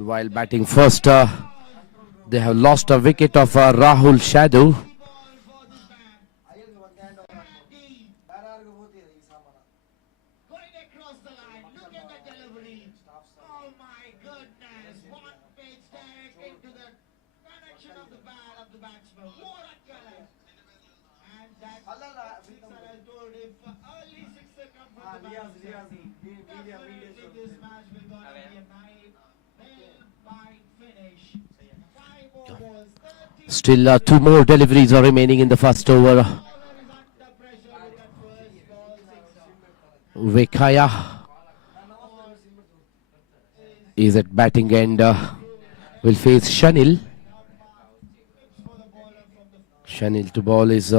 While batting first, they have lost a wicket of Rahul Shadu. Still two more deliveries are remaining in the first over. WEKAYA is at batting and will face Shanil. Shanil to ball is...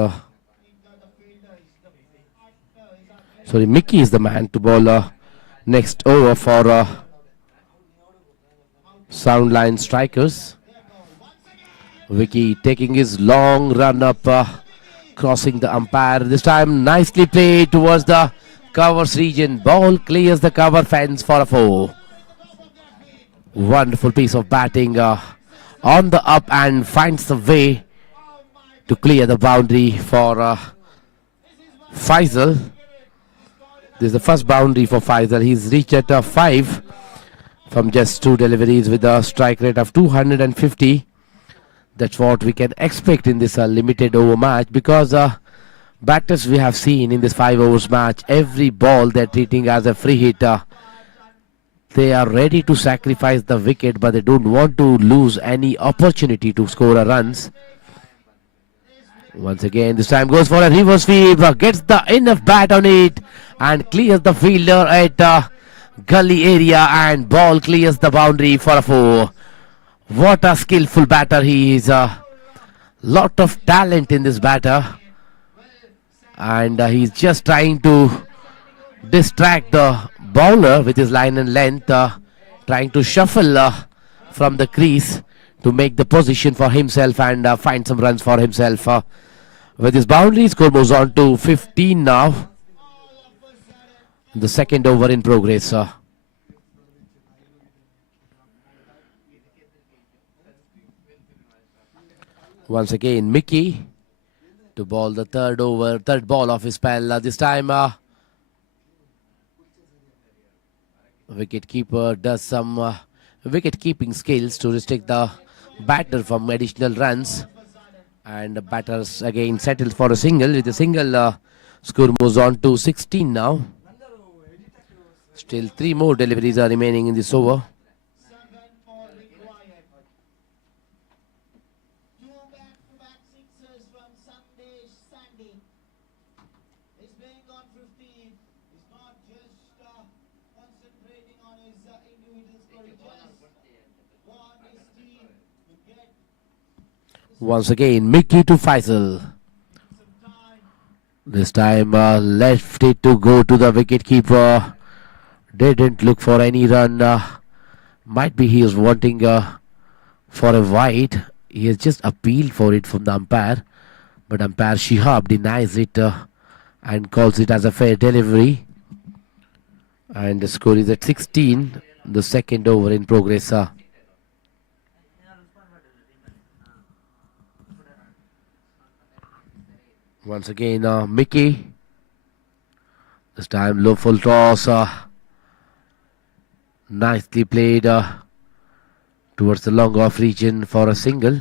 sorry, Mickey is the man to bowl next over for Soundlines strikers. Vicky taking his long run up, crossing the umpire. This time nicely played towards the covers region. Ball clears the cover fence for a 4. Wonderful piece of batting on the up and finds the way to clear the boundary for Faisal. This is the first boundary for Faisal. He's reached at 5 from just 2 deliveries with a strike rate of 250. That's what we can expect in this limited over match, because batters we have seen in this 5 overs match, every ball they're treating as a free hit. They are ready to sacrifice the wicket, but they don't want to lose any opportunity to score a runs. Once again, this time goes for a reverse sweep, gets the enough bat on it and clears the fielder at gully area, and ball clears the boundary for a 4. What a skillful batter he is. Lot of talent in this batter. And he's just trying to distract the bowler with his line and length. Trying to shuffle from the crease to make the position for himself and find some runs for himself. With his boundary, score moves on to 15 now. The second over in progress. Once again, Mickey to ball the third ball of his spell. This time, wicket-keeper does some wicket-keeping skills to restrict the batter from additional runs. And the batters again settles for a single. With a single, score moves on to 16 now. Still 3 more deliveries are remaining in this over. Once again, Mickey to Faisal. This time left it to go to the wicket-keeper. Didn't look for any run. Might be he is wanting for a wide. He has just appealed for it from the umpire. But umpire Shihab denies it and calls it as a fair delivery. And the score is at 16. The second over in progress. Once again, Mickey. This time low full toss. Nicely played towards the long off region for a single.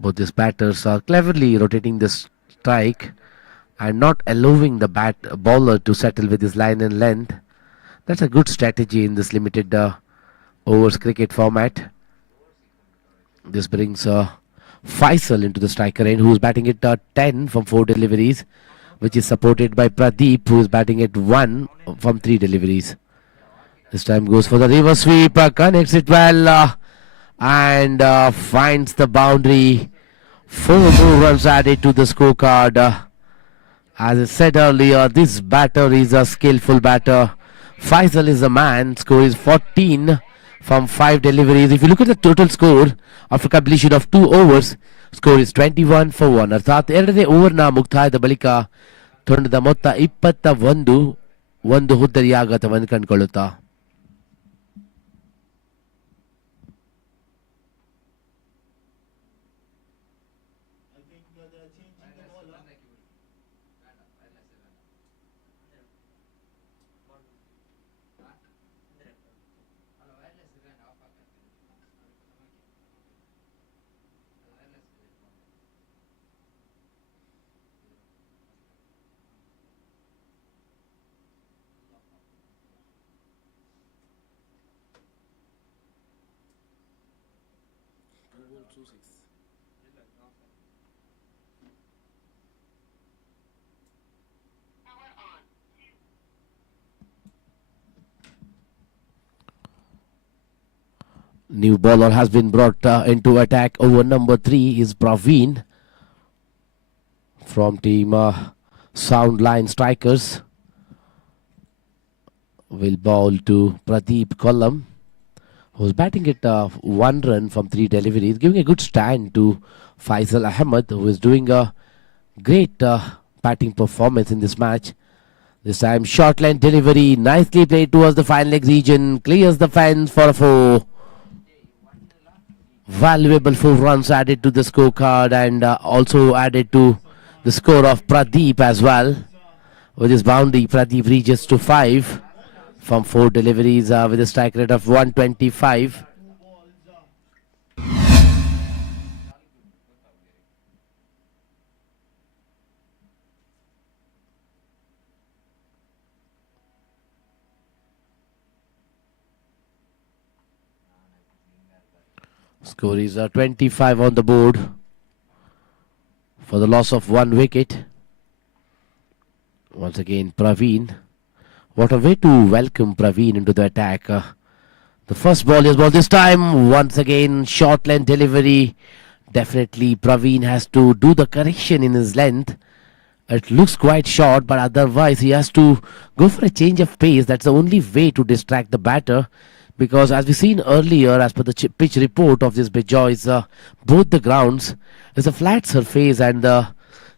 Both these batters are cleverly rotating the strike and not allowing the bowler to settle with his line and length. That's a good strategy in this limited overs cricket format. This brings Faisal into the striker end, who is batting at 10 from 4 deliveries, which is supported by Pradeep, who is batting at 1 from 3 deliveries. This time goes for the reverse sweep, connects it well and finds the boundary. 4 more runs added to the scorecard. As I said earlier, this batter is a skillful batter. Faisal is the man. Score is 14 from 5 deliveries. If you look at the total score after completion of 2 overs, score is 21 for 1. ಅರ್ಥಾತ್ ಎರಡನೇ ಓವರ್ನ ಮುಕ್ತಾಯದ ಬಳಿಕ ತಂಡದ ಮೊತ್ತ 21 ಹುದ್ದರಿಯಾಗತವನ್ನು ಕಂಡುಕೊಳ್ಳುತ್ತಾ. New bowler has been brought into attack. Over number 3 is Praveen from team Soundline Strikers. Will bowl to Pradeep Kollam, who's batting at 1 run from 3 deliveries, giving a good stand to Faisal Ahmed, who is doing a great batting performance in this match. This time, short line delivery, nicely played towards the fine leg region, clears the fence for a 4. Valuable 4 runs added to the scorecard and also added to the score of Pradeep as well. With his boundary, Pradeep reaches to 5 from 4 deliveries with a strike rate of 125. Score is 25 on the board for the loss of 1 wicket. Once again, Praveen. What a way to welcome Praveen into the attack. The first ball is ball this time. Once again, short length delivery. Definitely, Praveen has to do the correction in his length. It looks quite short, but otherwise he has to go for a change of pace. That's the only way to distract the batter. Because as we seen earlier, as per the pitch report of this Bejoy, both the grounds is a flat surface, and the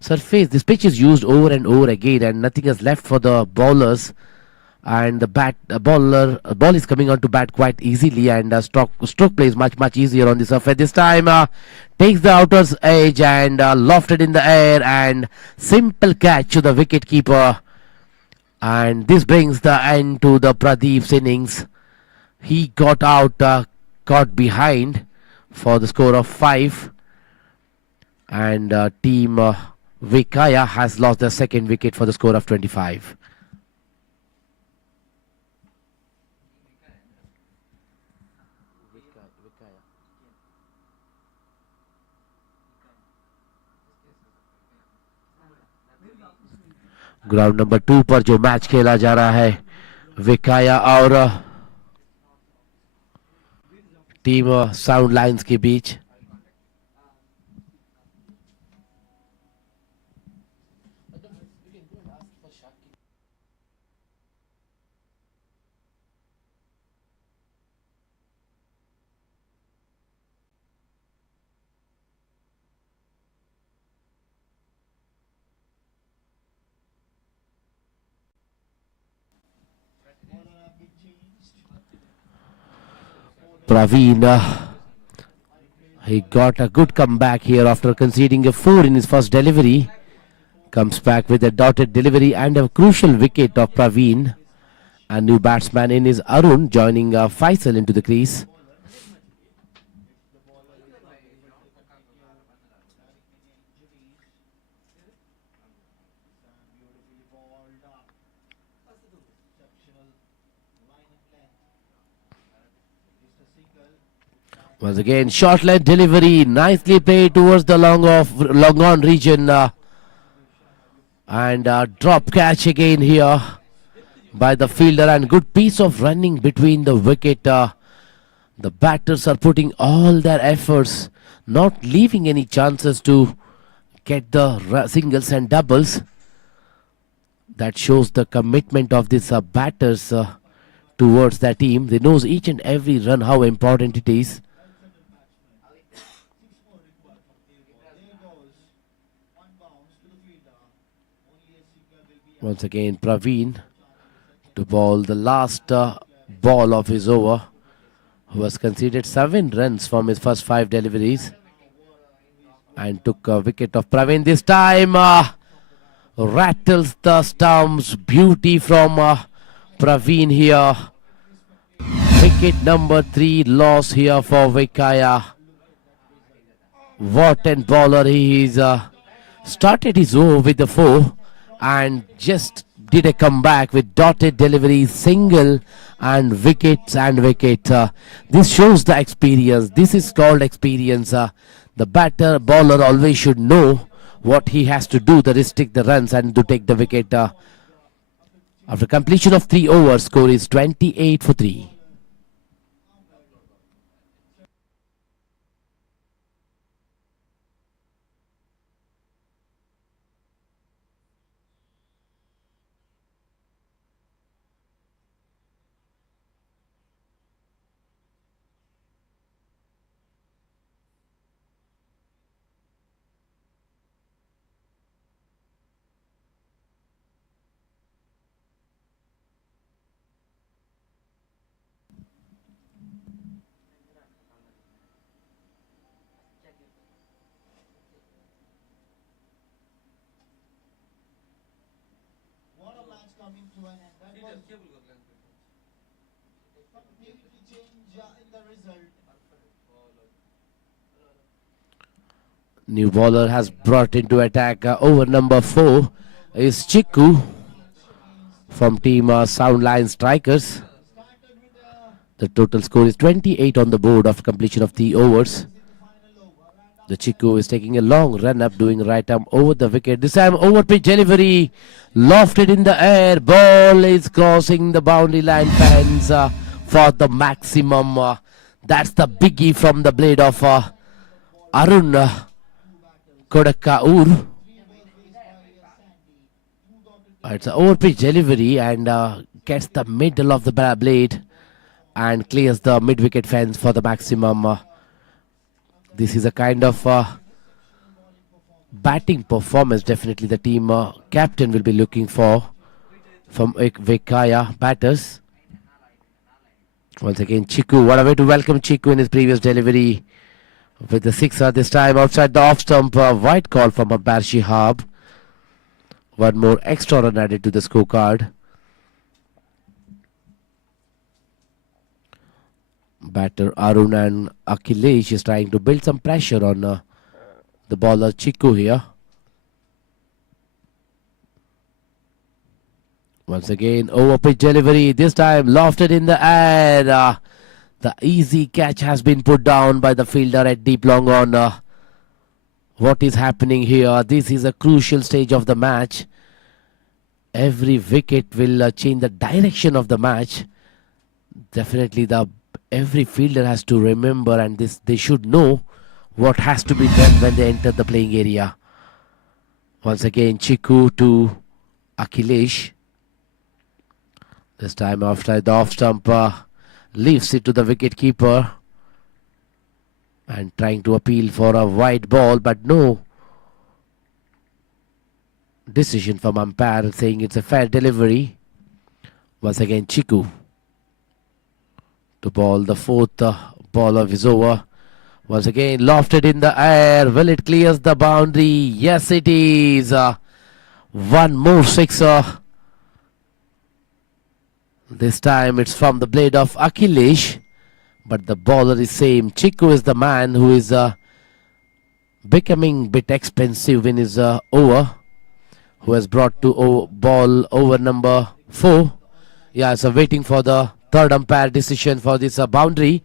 surface, this pitch is used over and over again, and nothing is left for the bowlers. And the ball is coming on to bat quite easily, and stroke play is much easier on the surface. This time takes the outer edge and lofted in the air, and simple catch to the wicket keeper. And this brings the end to the Pradeep's innings. He got out, caught behind for the score of 5. And team WEKAYA has lost their second wicket for the score of 25. Ground number 2 पर जो match खेला जा रहा है वेकाया और team sound lines के बीच. Praveen, he got a good comeback here after conceding a 4 in his first delivery. Comes back with a dotted delivery and a crucial wicket of Praveen. A new batsman in is Arun, joining Faisal into the crease. Once again, short leg delivery, nicely played towards the long on region, and drop catch again here by the fielder, and good piece of running between the wicket. The batters are putting all their efforts, not leaving any chances to get the singles and doubles. That shows the commitment of these batters towards their team. They know each and every run how important it is. Once again, Praveen to bowl the last ball of his over, who has conceded 7 runs from his first 5 deliveries and took a wicket of Praveen. This time rattles the stumps. Beauty from Praveen here. Wicket number 3 loss here for WEKAYA. What an bowler he is. Started his over with the 4 and just did a comeback with dotted delivery, single, and wickets and wicket. This shows the experience. This is called experience. The batter bowler always should know what he has to do, to restrict the runs and to take the wicket. After completion of 3 overs, score is 28 for 3. New bowler has brought into attack. Over number 4 is Chiku from team Soundlines Strikers. The total score is 28 on the board after completion of 3 overs. The Chiku is taking a long run up, doing right arm over the wicket. This time over pitch delivery, lofted in the air. Ball is crossing the boundary line fence for the maximum. That's the biggie from the blade of Arun Kodakaur. It's an over pitch delivery and gets the middle of the blade and clears the mid wicket fence for the maximum. This is a kind of batting performance definitely the team captain will be looking for from WEKAYA batters. Once again, Chiku. What a way to welcome Chiku in his previous delivery with the sixer. This time outside the off stump, white call from umpire Shihab. One more extra run added to the scorecard. Batter Arun and Akhilesh is trying to build some pressure on the bowler Chiku here. Once again, over pitch delivery. This time lofted in the air. The easy catch has been put down by the fielder at deep long on. What is happening here? This is a crucial stage of the match. Every wicket will change the direction of the match. Definitely every fielder has to remember and they should know what has to be done when they enter the playing area. Once again, Chiku to Akhilesh. This time after the off stump leaves it to the wicket keeper and trying to appeal for a wide ball, but no decision from umpire saying it's a fair delivery. Once again, Chiku to ball the fourth ball of his over. Once again, lofted in the air. Will it clears the boundary? Yes, it is. One more sixer. This time it's from the blade of Akhilesh, but the bowler is same. Chiku is the man who is becoming a bit expensive in his over, who has brought to ball over number 4. Yeah, so waiting for the third umpire decision for this boundary.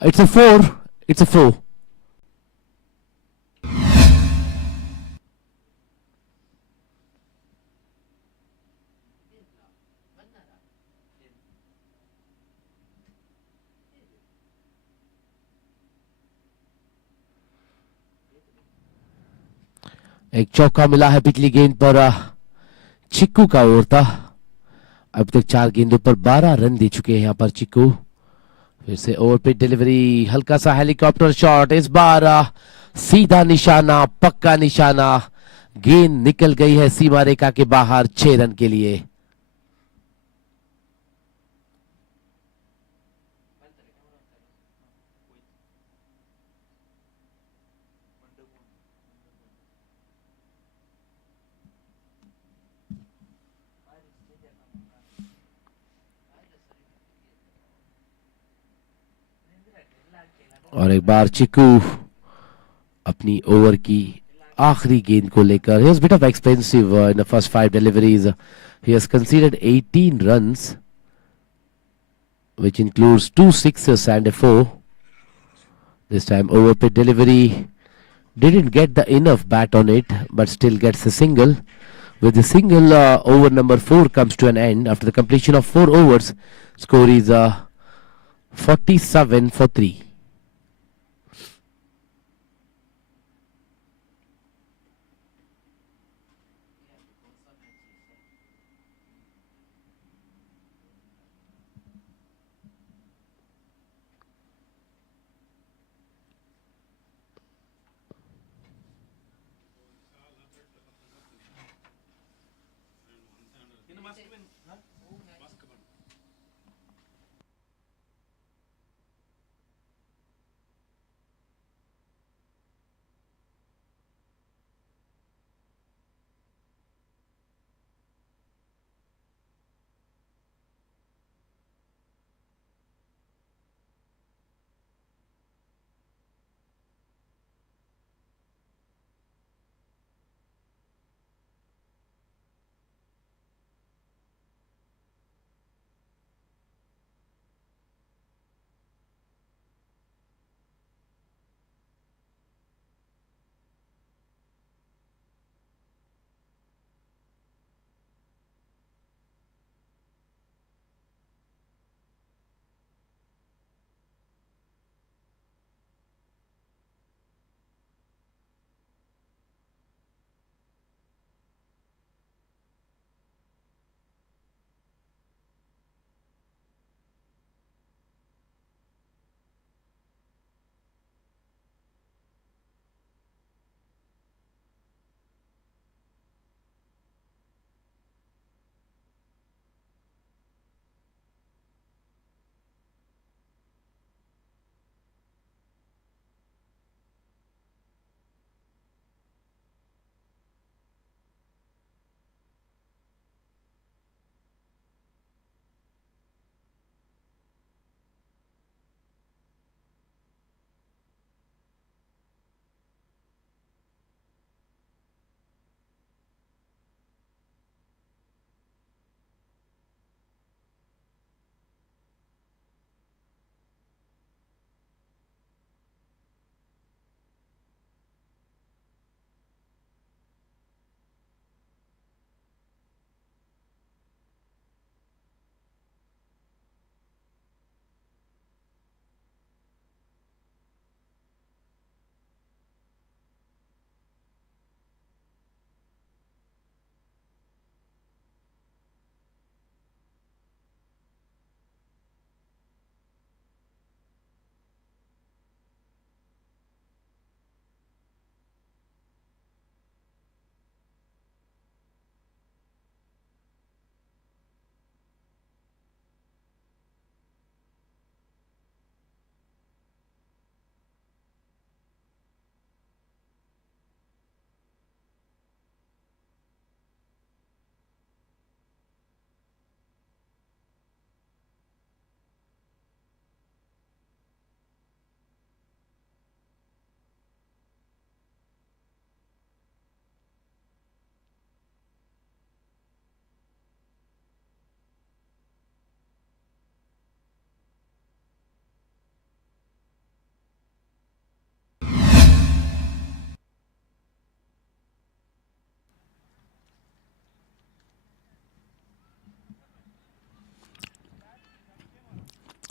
It's a 4. It's a 4. एक चौका मिला है पिछली गेंद पर चिक्कू का over था। अब तक 4 गेंदों पर 12 रन दे चुके हैं यहाँ पर चिक्कू। फिर से ओवर पे डिलीवरी, हल्का सा हेलीकॉप्टर शॉट, इस बार सीधा निशाना, पक्का निशाना। गेंद निकल गई है सीमा रेखा के बाहर 6 रन के लिए। और एक बार चिक्कू अपनी ओवर की आखिरी गेंद को लेकर, he was bit of expensive in the first 5 deliveries. He has conceded 18 runs, which includes 2 sixes and a 4. This time over pit delivery, didn't get the enough bat on it, but still gets a single. With the single, over number 4 comes to an end. After the completion of 4 overs, score is 47 for 3.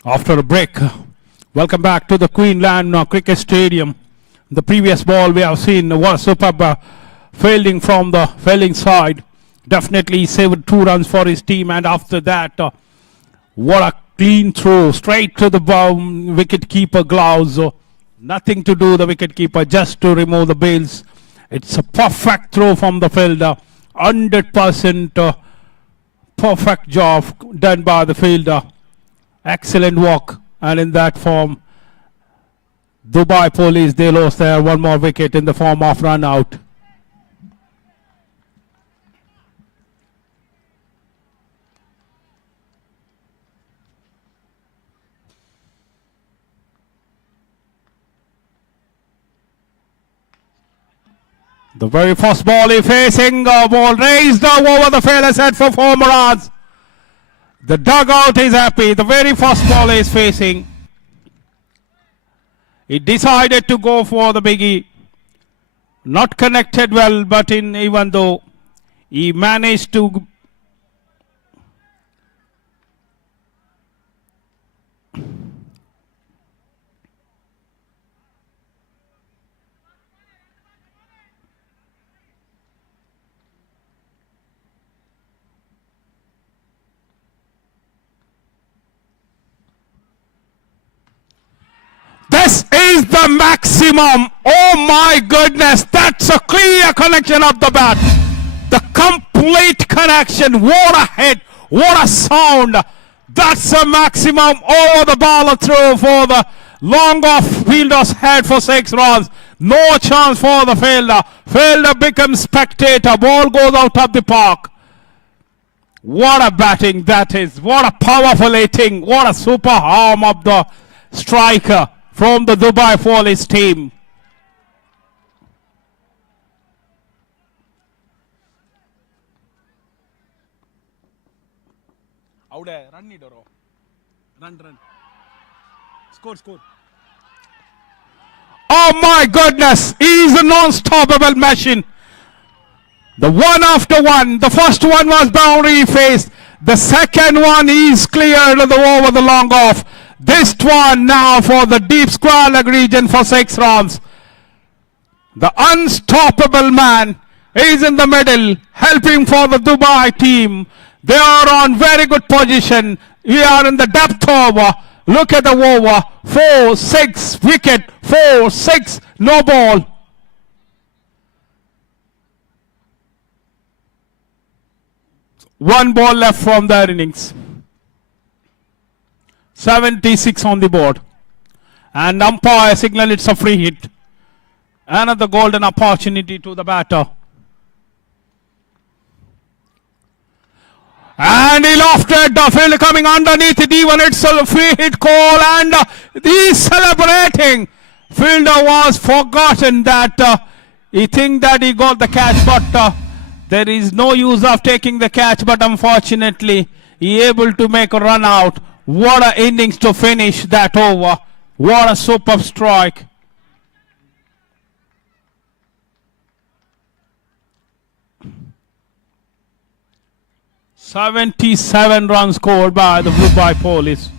After a break, welcome back to the Queensland Cricket Stadium. The previous ball we have seen was superb fielding from the fielding side. Definitely saved 2 runs for his team, and after that, what a clean throw straight to the wicket keeper gloves. Nothing to do the wicket keeper, just to remove the bails. It's a perfect throw from the fielder. 100% perfect job done by the fielder. Excellent work. And in that form, Dubai Police, they lost their one more wicket in the form of run out. The very first ball he facing, ball raised over the fearless head for 4 more runs. The dugout is happy. The very first ball is facing. He decided to go for the biggie. Not connected well, but even though he managed to this is the maximum. Oh my goodness, that's a clear connection of the bat. The complete connection. What a hit, what a sound. That's a maximum over the ball throw for the long off fielder's head for 6 runs. No chance for the fielder. Fielder becomes spectator. Ball goes out of the park. What a batting that is. What a powerful hitting. What a super arm of the striker from the Dubai Police team. Out run it run. Score. Oh my goodness, he's a non-stoppable machine. The one after one. The first one was boundary faced. The second one is cleared over the long off. This one now for the deep square leg region for 6 runs. The unstoppable man is in the middle, helping for the Dubai team. They are on very good position. We are in the depth over. Look at the over. 4-6 wicket. 4-6 no ball. One ball left from their innings. 76 on the board. And umpire signal it's a free hit. Another golden opportunity to the batter. And he lofted the field coming underneath it. Even it's a free hit call. And he's celebrating. Fielder was forgotten that he think that he got the catch. But there is no use of taking the catch. But unfortunately, he able to make a run out. What a innings to finish that over. What a superb strike. "77 runs scored by the Dubai Police.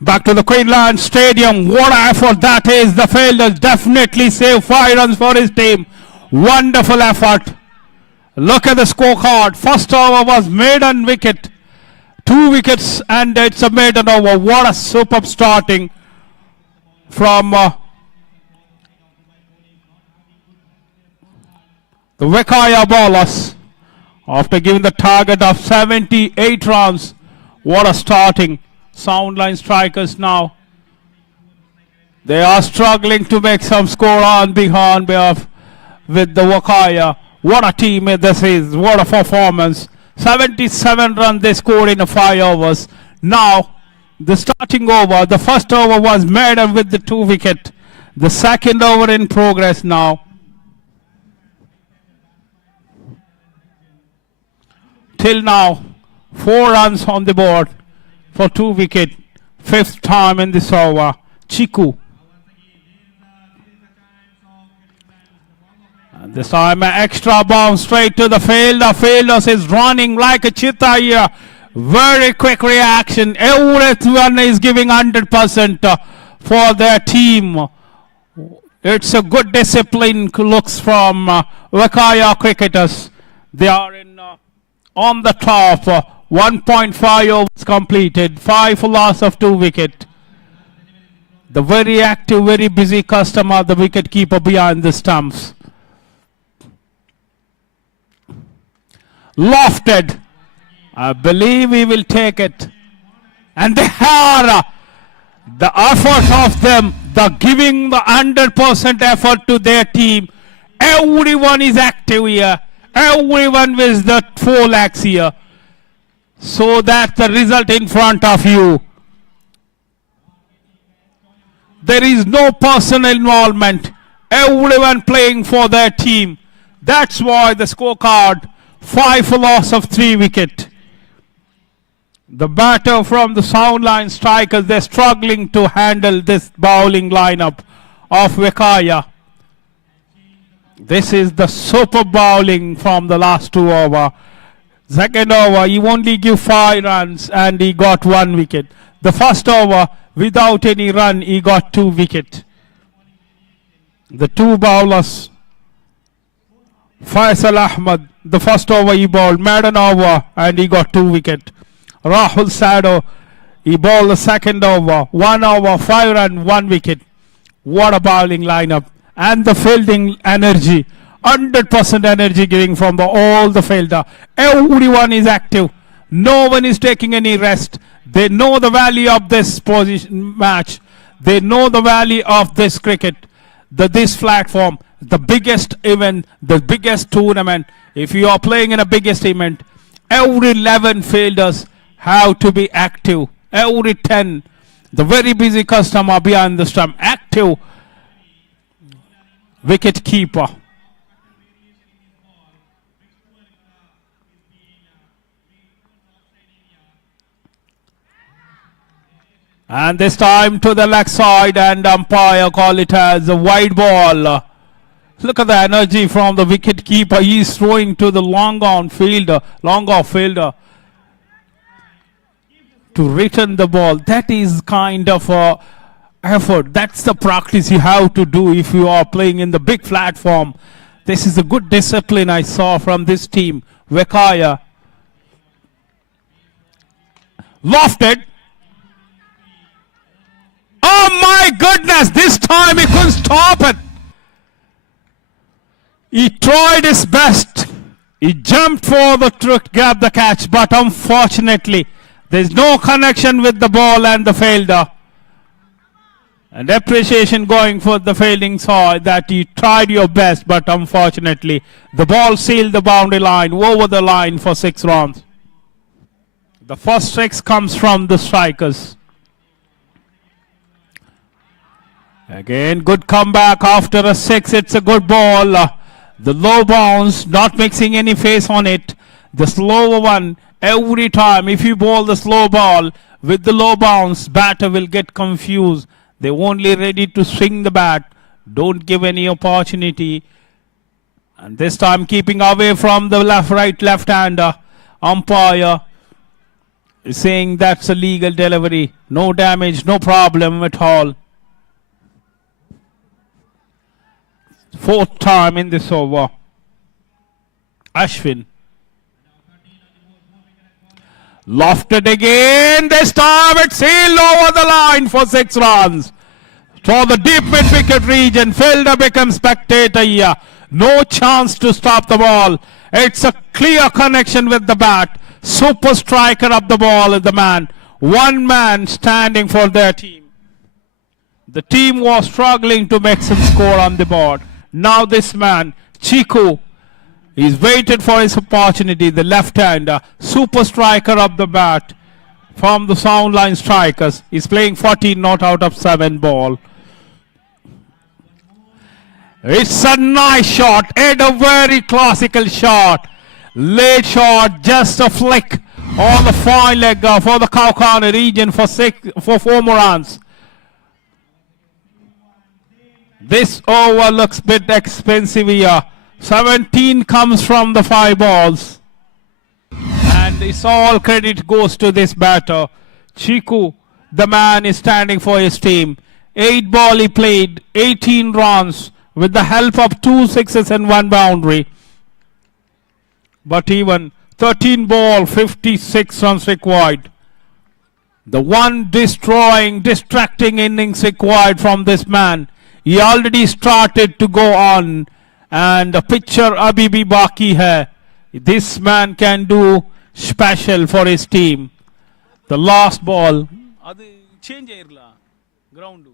Back to the Queensland Stadium. What an effort that is. The fielder definitely saved 5 runs for his team. Wonderful effort. Look at the scorecard. First over was maiden wicket. 2 wickets and it's a maiden over. What a superb starting from the WEKAYA bowlers. After giving the target of 78 runs. What a starting. Soundline strikers now. They are struggling to make some score on behalf with the WEKAYA. What a team this is. What a performance. 77 runs they scored in 5 overs. Now, the starting over. The first over was made with the 2 wicket. The second over in progress now. Till now, 4 runs on the board for 2 wicket. 5th time in this over. Chiku. And this time an extra bounce straight to the fielder. Fielders is running like a cheetah here. Very quick reaction. Everyone is giving 100% for their team. It's a good discipline looks from WEKAYA cricketers. They are on the top. 1.5 overs completed. 5 for loss of 2 wicket. The very active, very busy customer, the wicket keeper behind the stumps. Lofted. I believe he will take it. And they are the effort of them, the giving the 100% effort to their team. Everyone is active here. Everyone with the 4 lakhs here. So that's the result in front of you. There is no personal involvement. Everyone playing for their team. That's why the scorecard 5 for loss of 3 wicket. The batter from the Soundline strikers, they're struggling to handle this bowling lineup of WEKAYA. This is the super bowling from the last 2 overs. Second over, he only gave 5 runs and he got 1 wicket. The first over, without any run, he got 2 wicket. The 2 bowlers, Faisal Ahmed, the first over he bowled, maiden over, and he got 2 wicket. Rahul Sado, he bowled the second over, 1 over, 5 run, 1 wicket. What a bowling lineup. And the fielding energy, 100% energy giving from all the fielder. Everyone is active. No one is taking any rest. They know the value of this position match. They know the value of this cricket. This platform, the biggest event, the biggest tournament. If you are playing in a biggest event, every 11 fielders have to be active. Every 10. The very busy customer behind the stump. Active wicket keeper. And this time to the leg side, and umpire call it as a wide ball. Look at the energy from the wicket keeper. He's throwing to the long off fielder to return the ball. That is kind of a effort. That's the practice you have to do if you are playing in the big platform. This is a good discipline I saw from this team. WEKAYA. Lofted. Oh my goodness, this time he couldn't stop it. He tried his best. He jumped for the to grab the catch, but unfortunately, there's no connection with the ball and the fielder. And appreciation going for the fielding side that you tried your best, but unfortunately, the ball sealed the boundary line over the line for 6 runs. The first 6 comes from the strikers. Again, good comeback after a 6. It's a good ball. The low bounce, not mixing any face on it. The slower one, every time, if you bowl the slow ball with the low bounce, batter will get confused. They're only ready to swing the bat. Don't give any opportunity. And this time keeping away from the left-hander umpire saying that's a legal delivery. No damage, no problem at all. Fourth time in this over. Ashwin. Lofted again. This time it's sailed over the line for 6 runs. For the deep mid-wicket region, fielder becomes spectator here. No chance to stop the ball. It's a clear connection with the bat. Super striker of the ball is the man. One man standing for their team. The team was struggling to make some score on the board. Now this man, Chiku, he's waited for his opportunity. The left-hander, super striker of the bat from the Soundlines strikers. He's playing 14 not out of 7 ball. It's a nice shot and a very classical shot. Late shot, just a flick on the fine legger for the Cow Corner region for 4 more runs. This over looks a bit expensive here. 17 comes from the 5 balls. And it's all credit goes to this batter. Chiku, the man, is standing for his team. 8 ball he played, 18 runs with the help of 2 sixes and 1 boundary. But even 13 ball, 56 runs required. The one distracting innings required from this man. He already started to go on, and the picture abhi bhi baki hai. This man can do special for his team. The last ball. Change ground.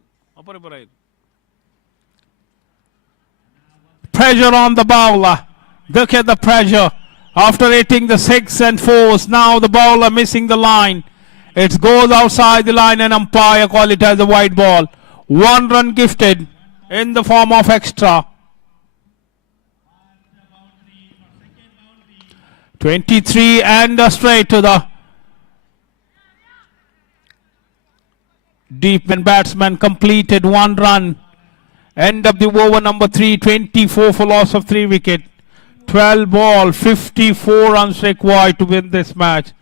Pressure on the bowler. Look at the pressure. After hitting the 6 and 4s, now the bowler missing the line. It goes outside the line and umpire call it as a white ball. 1 run gifted in the form of extra. 23 and straight to the deep and batsman completed 1 run. End of the over number 3, 24 for loss of 3 wicket. 12 ball, 54 runs required to win this match.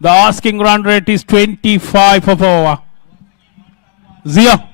The asking run rate is 25 of over. Zia.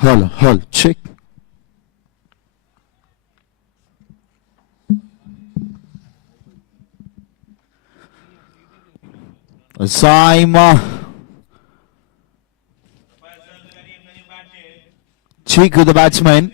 Hold, check. Saima. Chiku, the batsman.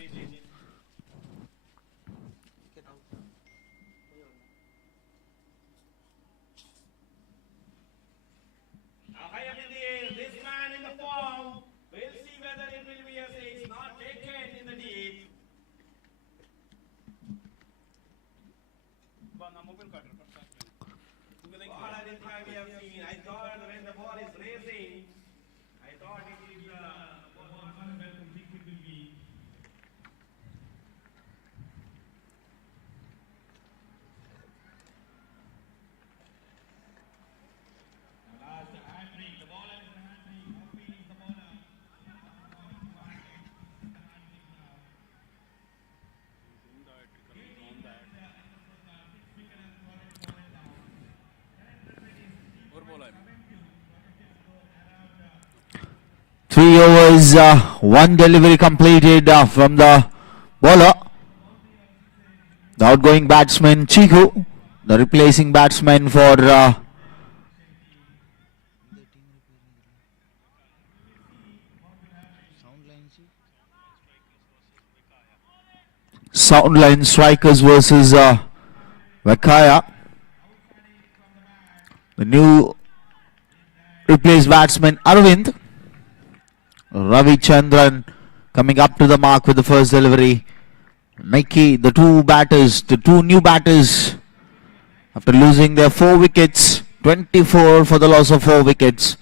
3 overs, 1 delivery completed from the bowler. The outgoing batsman Chiku, the replacing batsman for Soundlines strikers versus WEKAYA. The new replaced batsman Arvind. Ravi Chandran coming up to the mark with the first delivery. Mikey, the two new batters, after losing their 4 wickets, 24 for the loss of 4 wickets,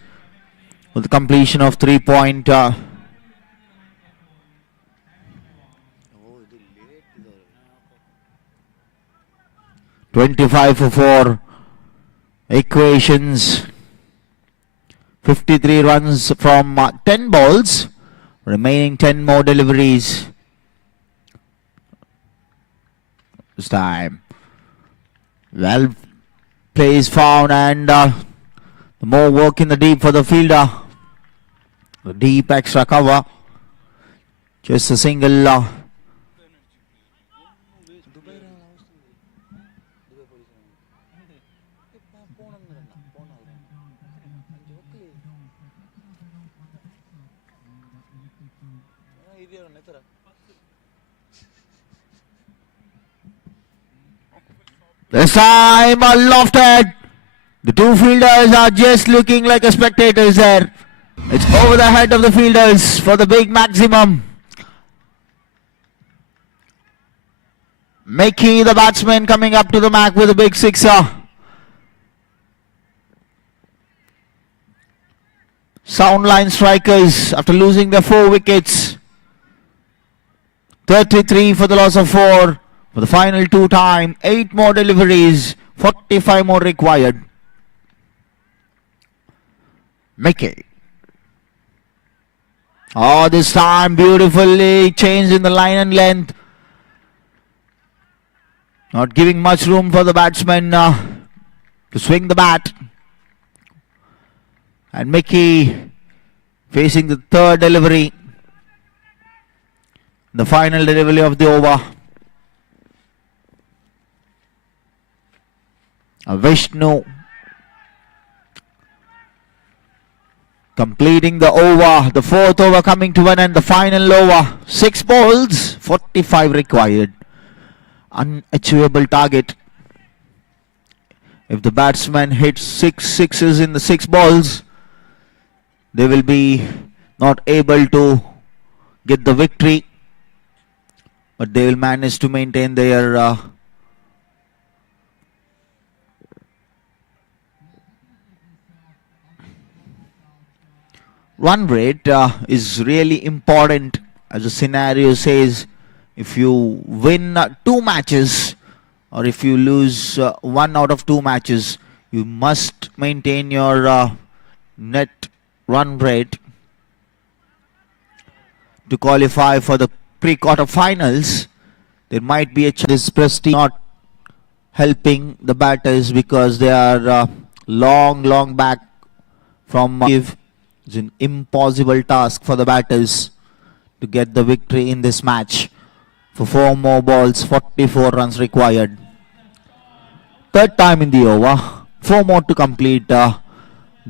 with the completion of 25 for 4 equations. 53 runs from 10 balls, remaining 10 more deliveries. This time, well play is found, and more work in the deep for the fielder. The deep extra cover, just a single. This time lofted. The two fielders are just looking like spectators there. It's over the head of the fielders for the big maximum. Mickey, the batsman, coming up to the mark with a big sixer. Soundline strikers, after losing their 4 wickets, 33 for the loss of 4. For the final 2 time, 8 more deliveries, 45 more required. Mickey. Oh, this time beautifully changed in the line and length. Not giving much room for the batsman to swing the bat. And Mickey facing the 3rd delivery. The final delivery of the over. Vishnu completing the over, the 4th over coming to an end, the final over. 6 balls, 45 required. Unachievable target. If the batsman hits 6 sixes in the 6 balls, they will be not able to get the victory, but they will manage to maintain their run rate. Is really important, as the scenario says. If you win 2 matches, or if you lose 1 out of 2 matches, you must maintain your net run rate to qualify for the pre-quarter finals. There might be a this prestige not helping the batters because they are long back from it's an impossible task for the batters to get the victory in this match. For 4 more balls, 44 runs required. 3rd time in the over, 4 more to complete the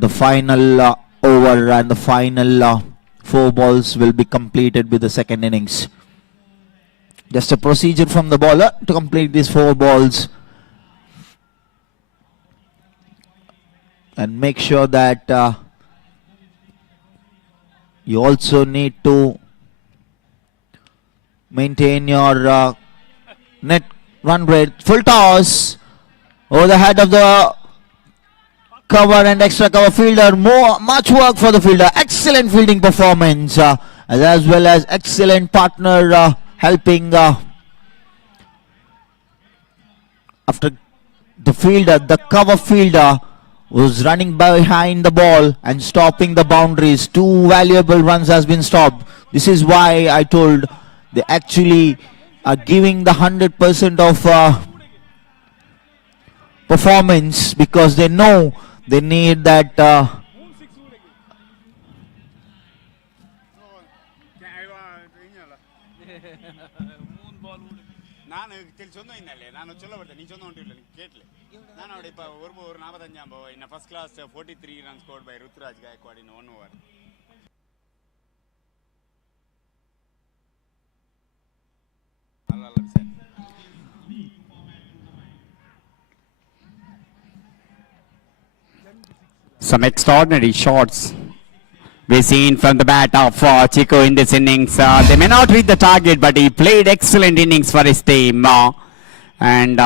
final over, and the final 4 balls will be completed with the 2nd innings. Just a procedure from the bowler to complete these 4 balls, and make sure that you also need to maintain your net run rate. Full toss over the head of the cover and extra cover fielder. Much work for the fielder. Excellent fielding performance, as well as excellent partner helping after the fielder, the cover fielder, was running behind the ball and stopping the boundaries. 2 valuable runs has been stopped. This is why I told they actually are giving the 100% of performance, because they know they need that ചൊന്നോണ്ടില്ല കേട്ടില്ലേ ഞാൻ അവിടെ ഇപ്പോൾ ഒരു 45 ball in first class 43 runs scored by Ruturaj Gaikwad in 1 over. Some extraordinary shots we've seen from the bat of Chico in this innings. They may not reach the target, but he played excellent innings for his team. And